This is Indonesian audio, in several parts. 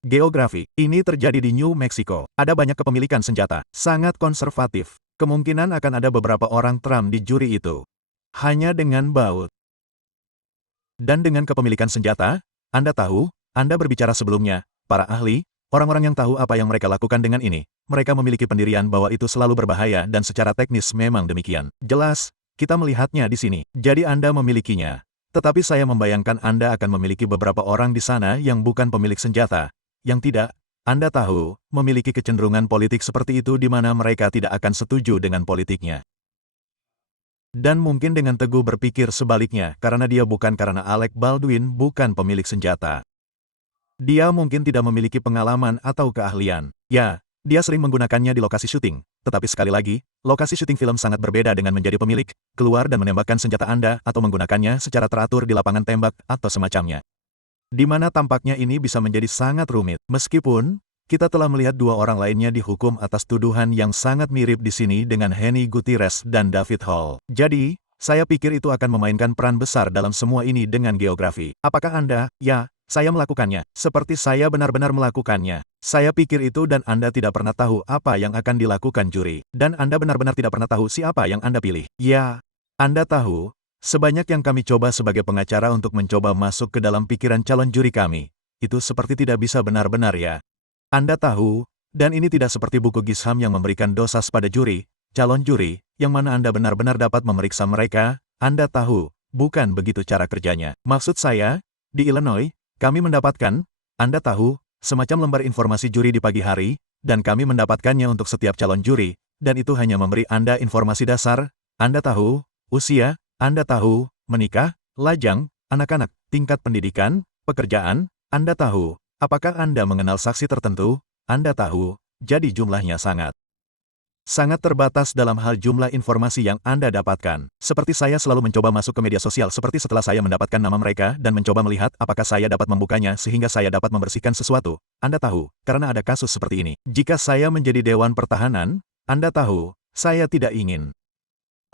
Geografi. Ini terjadi di New Mexico. Ada banyak kepemilikan senjata. Sangat konservatif. Kemungkinan akan ada beberapa orang Trump di juri itu. Hanya dengan baut. Dan dengan kepemilikan senjata, Anda tahu, Anda berbicara sebelumnya, para ahli, orang-orang yang tahu apa yang mereka lakukan dengan ini. Mereka memiliki pendirian bahwa itu selalu berbahaya dan secara teknis memang demikian. Jelas, kita melihatnya di sini. Jadi Anda memilikinya. Tetapi saya membayangkan Anda akan memiliki beberapa orang di sana yang bukan pemilik senjata. Yang tidak, Anda tahu, memiliki kecenderungan politik seperti itu di mana mereka tidak akan setuju dengan politiknya. Dan mungkin dengan teguh berpikir sebaliknya karena dia bukan karena Alec Baldwin bukan pemilik senjata. Dia mungkin tidak memiliki pengalaman atau keahlian. Ya, dia sering menggunakannya di lokasi syuting. Tetapi sekali lagi, lokasi syuting film sangat berbeda dengan menjadi pemilik, keluar dan menembakkan senjata Anda atau menggunakannya secara teratur di lapangan tembak atau semacamnya. Di mana tampaknya ini bisa menjadi sangat rumit. Meskipun, kita telah melihat dua orang lainnya dihukum atas tuduhan yang sangat mirip di sini dengan Henny Gutierrez dan David Hall. Jadi, saya pikir itu akan memainkan peran besar dalam semua ini dengan geografi. Apakah Anda? Ya, saya melakukannya. Seperti saya benar-benar melakukannya. Saya pikir itu dan Anda tidak pernah tahu apa yang akan dilakukan juri. Dan Anda benar-benar tidak pernah tahu siapa yang Anda pilih. Ya, Anda tahu, sebanyak yang kami coba sebagai pengacara untuk mencoba masuk ke dalam pikiran calon juri kami, itu seperti tidak bisa benar-benar ya. Anda tahu, dan ini tidak seperti buku Gisham yang memberikan dosas pada juri, calon juri, yang mana Anda benar-benar dapat memeriksa mereka, Anda tahu, bukan begitu cara kerjanya. Maksud saya, di Illinois, kami mendapatkan, Anda tahu, semacam lembar informasi juri di pagi hari, dan kami mendapatkannya untuk setiap calon juri, dan itu hanya memberi Anda informasi dasar, Anda tahu, usia, Anda tahu, menikah, lajang, anak-anak, tingkat pendidikan, pekerjaan, Anda tahu, apakah Anda mengenal saksi tertentu, Anda tahu, jadi jumlahnya sangat terbatas dalam hal jumlah informasi yang Anda dapatkan. Seperti saya selalu mencoba masuk ke media sosial seperti setelah saya mendapatkan nama mereka dan mencoba melihat apakah saya dapat membukanya sehingga saya dapat membersihkan sesuatu. Anda tahu, karena ada kasus seperti ini. Jika saya menjadi Dewan Pertahanan, Anda tahu, saya tidak ingin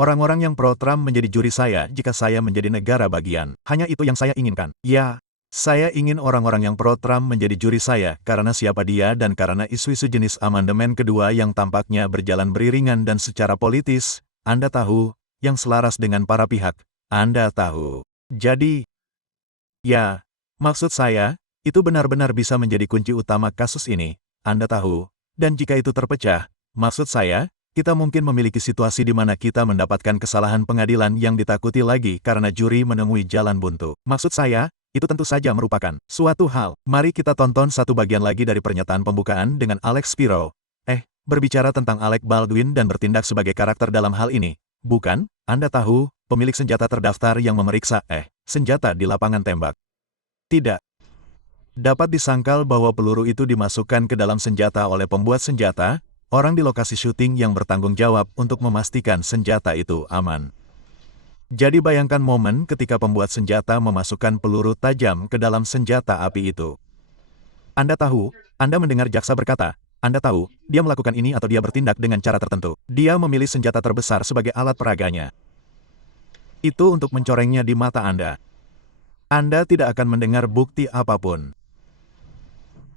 orang-orang yang pro-Trump menjadi juri saya jika saya menjadi negara bagian. Hanya itu yang saya inginkan. Ya, saya ingin orang-orang yang pro-Trump menjadi juri saya karena siapa dia dan karena isu-isu jenis amandemen kedua yang tampaknya berjalan beriringan dan secara politis, Anda tahu, yang selaras dengan para pihak, Anda tahu. Jadi, ya, maksud saya, itu benar-benar bisa menjadi kunci utama kasus ini, Anda tahu, dan jika itu terpecah, maksud saya, kita mungkin memiliki situasi di mana kita mendapatkan kesalahan pengadilan yang ditakuti lagi karena juri menemui jalan buntu. Maksud saya, itu tentu saja merupakan suatu hal. Mari kita tonton satu bagian lagi dari pernyataan pembukaan dengan Alex Spiro. Berbicara tentang Alec Baldwin dan bertindak sebagai karakter dalam hal ini. Bukan, Anda tahu, pemilik senjata terdaftar yang memeriksa, senjata di lapangan tembak. Tidak dapat disangkal bahwa peluru itu dimasukkan ke dalam senjata oleh pembuat senjata, orang di lokasi syuting yang bertanggung jawab untuk memastikan senjata itu aman. Jadi bayangkan momen ketika pembuat senjata memasukkan peluru tajam ke dalam senjata api itu. Anda tahu, Anda mendengar jaksa berkata, Anda tahu, dia melakukan ini atau dia bertindak dengan cara tertentu. Dia memilih senjata terbesar sebagai alat peraganya. Itu untuk mencorengnya di mata Anda. Anda tidak akan mendengar bukti apapun.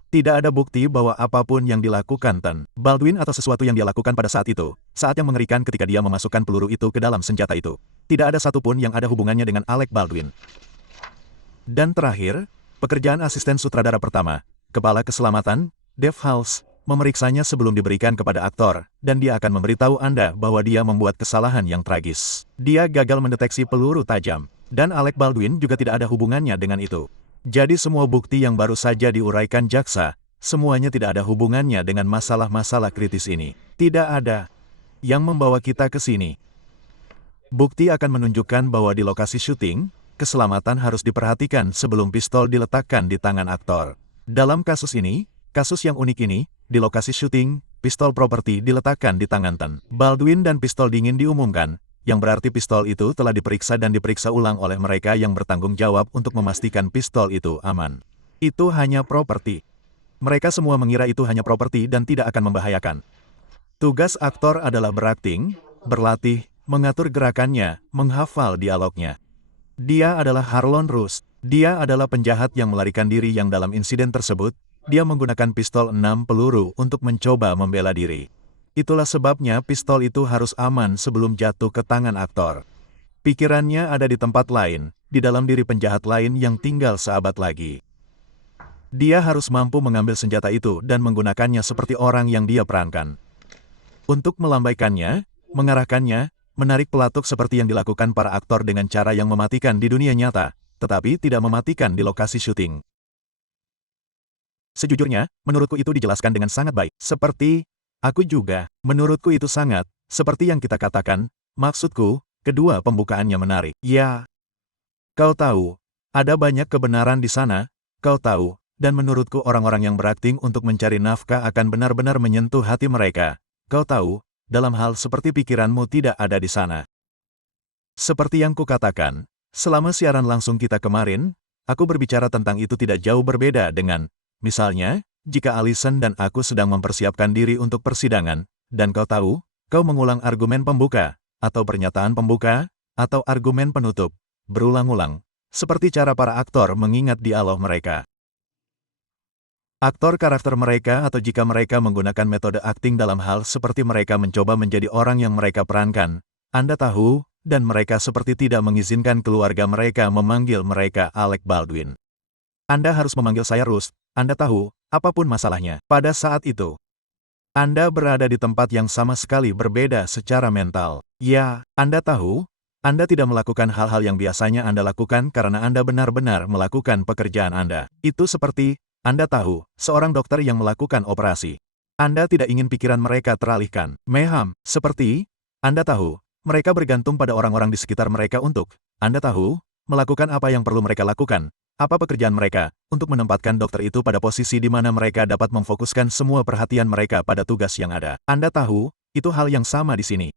Tidak ada bukti bahwa apapun yang dilakukan Baldwin atau sesuatu yang dia lakukan pada saat itu, saat yang mengerikan ketika dia memasukkan peluru itu ke dalam senjata itu. Tidak ada satupun yang ada hubungannya dengan Alec Baldwin. Dan terakhir, pekerjaan asisten sutradara pertama, kepala keselamatan, Dave Halls, memeriksanya sebelum diberikan kepada aktor, dan dia akan memberitahu Anda bahwa dia membuat kesalahan yang tragis. Dia gagal mendeteksi peluru tajam, dan Alec Baldwin juga tidak ada hubungannya dengan itu. Jadi semua bukti yang baru saja diuraikan jaksa, semuanya tidak ada hubungannya dengan masalah-masalah kritis ini. Tidak ada yang membawa kita ke sini. Bukti akan menunjukkan bahwa di lokasi syuting, keselamatan harus diperhatikan sebelum pistol diletakkan di tangan aktor. Dalam kasus ini, kasus yang unik ini, di lokasi syuting, pistol properti diletakkan di tangan Baldwin dan pistol dingin diumumkan, yang berarti pistol itu telah diperiksa dan diperiksa ulang oleh mereka yang bertanggung jawab untuk memastikan pistol itu aman. Itu hanya properti. Mereka semua mengira itu hanya properti dan tidak akan membahayakan. Tugas aktor adalah berakting, berlatih, mengatur gerakannya, menghafal dialognya. Dia adalah Harlon Roos. Dia adalah penjahat yang melarikan diri yang dalam insiden tersebut, dia menggunakan pistol 6 peluru untuk mencoba membela diri. Itulah sebabnya pistol itu harus aman sebelum jatuh ke tangan aktor. Pikirannya ada di tempat lain, di dalam diri penjahat lain yang tinggal seabad lagi. Dia harus mampu mengambil senjata itu dan menggunakannya seperti orang yang dia perankan. Untuk melambaikannya, mengarahkannya, menarik pelatuk seperti yang dilakukan para aktor dengan cara yang mematikan di dunia nyata, tetapi tidak mematikan di lokasi syuting. Sejujurnya, menurutku itu dijelaskan dengan sangat baik. Seperti, aku juga, menurutku itu sangat, seperti yang kita katakan, maksudku, kedua pembukaannya menarik. Ya, kau tahu, ada banyak kebenaran di sana, kau tahu, dan menurutku orang-orang yang berakting untuk mencari nafkah akan benar-benar menyentuh hati mereka. Kau tahu, dalam hal seperti pikiranmu tidak ada di sana. Seperti yang kukatakan, selama siaran langsung kita kemarin, aku berbicara tentang itu tidak jauh berbeda dengan, misalnya, jika Allison dan aku sedang mempersiapkan diri untuk persidangan, dan kau tahu, kau mengulang argumen pembuka, atau pernyataan pembuka, atau argumen penutup, berulang-ulang, seperti cara para aktor mengingat dialog mereka. Aktor karakter mereka atau jika mereka menggunakan metode akting dalam hal seperti mereka mencoba menjadi orang yang mereka perankan, Anda tahu, dan mereka seperti tidak mengizinkan keluarga mereka memanggil mereka Alec Baldwin. Anda harus memanggil saya Rust, Anda tahu, apapun masalahnya. Pada saat itu, Anda berada di tempat yang sama sekali berbeda secara mental. Ya, Anda tahu, Anda tidak melakukan hal-hal yang biasanya Anda lakukan karena Anda benar-benar melakukan pekerjaan Anda. Itu seperti, Anda tahu, seorang dokter yang melakukan operasi. Anda tidak ingin pikiran mereka teralihkan. Meham, seperti, Anda tahu, mereka bergantung pada orang-orang di sekitar mereka untuk, Anda tahu, melakukan apa yang perlu mereka lakukan. Apa pekerjaan mereka, untuk menempatkan dokter itu pada posisi di mana mereka dapat memfokuskan semua perhatian mereka pada tugas yang ada. Anda tahu, itu hal yang sama di sini.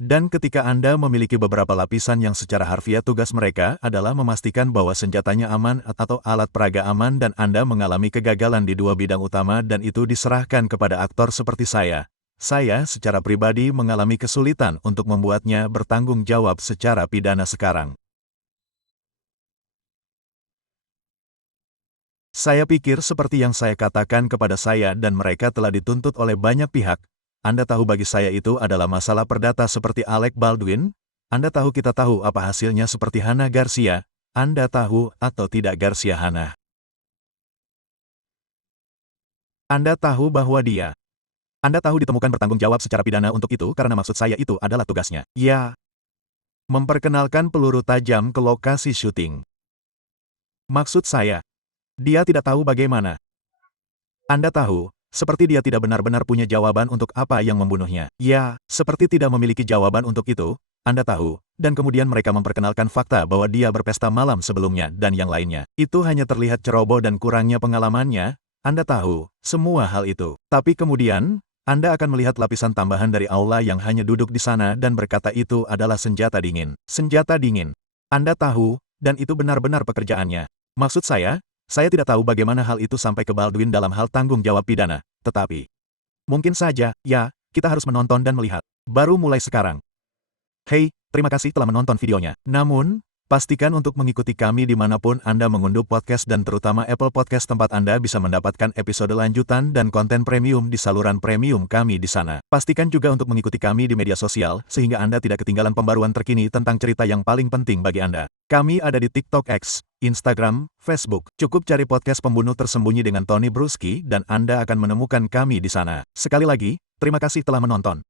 Dan ketika Anda memiliki beberapa lapisan yang secara harfiah tugas mereka adalah memastikan bahwa senjatanya aman atau alat peraga aman dan Anda mengalami kegagalan di dua bidang utama dan itu diserahkan kepada aktor seperti saya. Saya secara pribadi mengalami kesulitan untuk membuatnya bertanggung jawab secara pidana sekarang. Saya pikir seperti yang saya katakan kepada saya dan mereka telah dituntut oleh banyak pihak. Anda tahu bagi saya itu adalah masalah perdata seperti Alec Baldwin? Anda tahu kita tahu apa hasilnya seperti Hannah Garcia? Anda tahu atau tidak Garcia Hannah? Anda tahu bahwa dia. Anda tahu ditemukan bertanggung jawab secara pidana untuk itu karena maksud saya itu adalah tugasnya. Ya. Memperkenalkan peluru tajam ke lokasi syuting. Maksud saya, dia tidak tahu bagaimana. Anda tahu, seperti dia tidak benar-benar punya jawaban untuk apa yang membunuhnya. Ya, seperti tidak memiliki jawaban untuk itu, Anda tahu, dan kemudian mereka memperkenalkan fakta bahwa dia berpesta malam sebelumnya dan yang lainnya. Itu hanya terlihat ceroboh dan kurangnya pengalamannya, Anda tahu, semua hal itu. Tapi kemudian, Anda akan melihat lapisan tambahan dari aula yang hanya duduk di sana dan berkata itu adalah senjata dingin. Senjata dingin. Anda tahu, dan itu benar-benar pekerjaannya. Maksud saya tidak tahu bagaimana hal itu sampai ke Baldwin dalam hal tanggung jawab pidana, tetapi mungkin saja, ya, kita harus menonton dan melihat. Baru mulai sekarang. Hei, terima kasih telah menonton videonya. Namun, pastikan untuk mengikuti kami dimanapun Anda mengunduh podcast dan terutama Apple Podcast tempat Anda bisa mendapatkan episode lanjutan dan konten premium di saluran premium kami di sana. Pastikan juga untuk mengikuti kami di media sosial, sehingga Anda tidak ketinggalan pembaruan terkini tentang cerita yang paling penting bagi Anda. Kami ada di TikTok X, Instagram, Facebook. Cukup cari podcast Pembunuh Tersembunyi dengan Tony Bruski dan Anda akan menemukan kami di sana. Sekali lagi, terima kasih telah menonton.